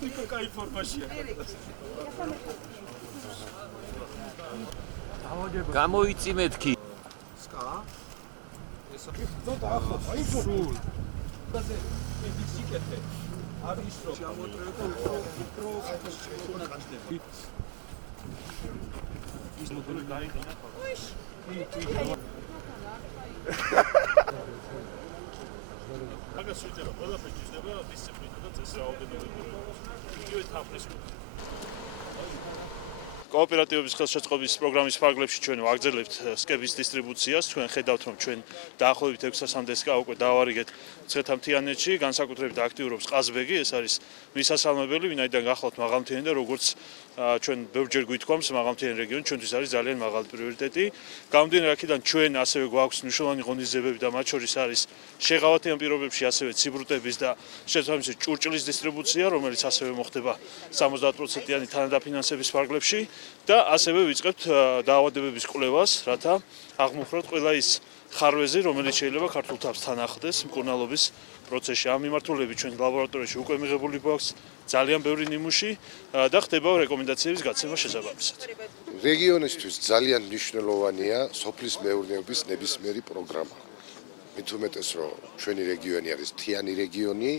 ნიკო კაი ფორმაშია. გამოიწიმეთ კი. სკა. ეს დაახლოა, აი სულ. ასე ფიზიკეთე. არის რომ ჩამოტრევო უფრო გაჩნდება. ის მოდული გაიყინა ხო? აგას შეიძლება ყველაფერს ჭირდება დისციპლინა და წესრაობები. იგივე თაფლის კოოპერატივების ხელშეწყობის პროგრამის ფარგლებში ჩვენ ვაგრძელებთ სკების დისტრიბუციას. ჩვენ ხედავთ, რომ ჩვენ დაახლოებით 600-მდე სკა უკვე დავარიგეთ მცხეთა-მთიანეთში, განსაკუთრებით აქტიურობს ყაზბეგი, ეს არის მისასალმებელი, ვინაიდან გახლავთ მაღალმთიანი და როგორც ჩვენ ბევრჯერ გვითქვამს, მაღალმთიანი რეგიონი ჩვენთვის არის ძალიან მაღალი პრიორიტეტი. გამომდინარე აქედან ჩვენ ასევე გვაქვს მნიშვნელოვანი ღონისძიებები და მათ შორის არის შეღავათიან პირობებში ასევე ციბრუტების და შესაბამისად ჭურჭლის დისტრიბუცია, რომელიც ასევე მოხდება 70%-იანი თანადაფინანსების ფარგლებში. და ასევე ვიწყებთ დაავადებების კვლევას, რათა აღმოხვრათ ყველა ის ხარვეზი, რომელიც შეიძლება ქართულ თავს თან ახლდეს მკურნალობის პროცესში. ამ მიმართულებით ჩვენ ლაბორატორიაში უკვე მიღებული გვაქვს ძალიან ბევრი ნიმუში და ხდება რეკომენდაციების გაცემა შესაბამისად. რეგიონისთვის ძალიან მნიშვნელოვანია სოფლის მეურნეობის ნებისმიერი პროგრამა. მით უმეტეს, რომ ჩვენი რეგიონი არის მთიანი რეგიონი,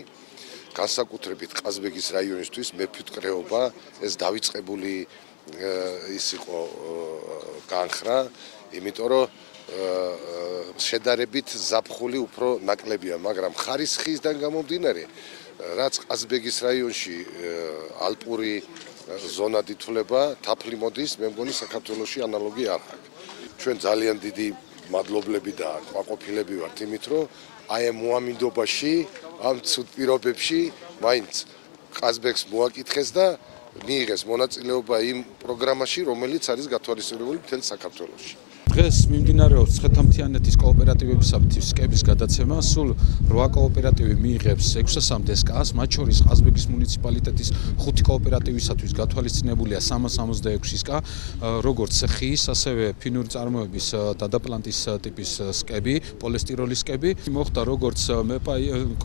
განსაკუთრებით ყაზბეგის რაიონისთვის მეფუტკრეობა ეს დავიწყებული ის იყო განხრა, იმიტომ რომ შედარებით ზაფხული უფრო ნაკლებია, მაგრამ ხარისხისგან გამომდინარე, რაც ყაზბეგის რაიონში ალპური ზონად ითვლება, თაფლი მოდის, მე მგონი საქართველოში ანალოგი არ აქვს. ჩვენ ძალიან დიდი მადლობლები და კმაყოფილები ვართ იმით, რომ აი ამ მოამინდობაში, ამ ცუდ პირობებში მაინც ყაზბეგს მოაკითხეს და მიიღეს მონაწილეობა იმ პროგრამაში, რომელიც არის გათვალისწინებული მთელ საქართველოში. დღეს მიმდინარეობს მცხეთა-მთიანეთის კოოპერატივებისათვის სკების გადაცემა. სულ 8 კოოპერატივი მიიღებს 600-მდე სკას, მათ შორის ყაზბეგის მუნიციპალიტეტის 5 კოოპერატივისათვის გათვალისწინებულია 366 სკა, როგორც ხის, ასევე ფინური წარმოების დადაპლანტის ტიპის სკები, პოლესტიროლის სკები. მოხდა როგორც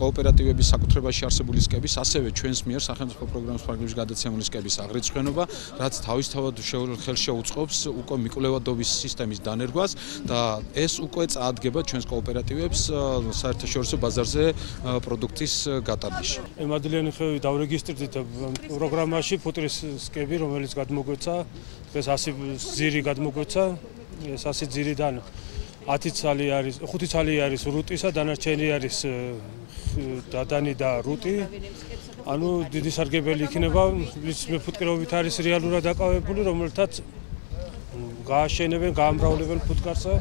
კოოპერატივების საკუთრებაში არსებული სკების, ასევე ჩვენს მიერ სახელმწიფო პროგრამის ფარგლებში გადაცემული სკების აღრიცხვენობა, რაც თავისთავად ხელშეუწყობს უკვე მიკვლევადობის სისტემის დანერგვას და ეს უკვე წაადგება ჩვენს კოოპერატივებს საერთაშორისო ბაზარზე პროდუქტის გატარებაში. მადლიანი ხევი დავრეგისტრირდით პროგრამაში ფუტრის სკები, რომელიც გადმოგვეცა, დღეს 100 ძირი გადმოგვეცა, ეს 100 ძირიდან 10 ცალი არის, 5 ცალი არის რუტისა, დანარჩენი არის დადანი და რუტი. ანუ დიდი სარგებელი იქნება, ვის მეფუტკრეობით არის რეალურად დაკავებული, რომელთაც გააშენებენ, გაამრავლებენ ფუტკარსა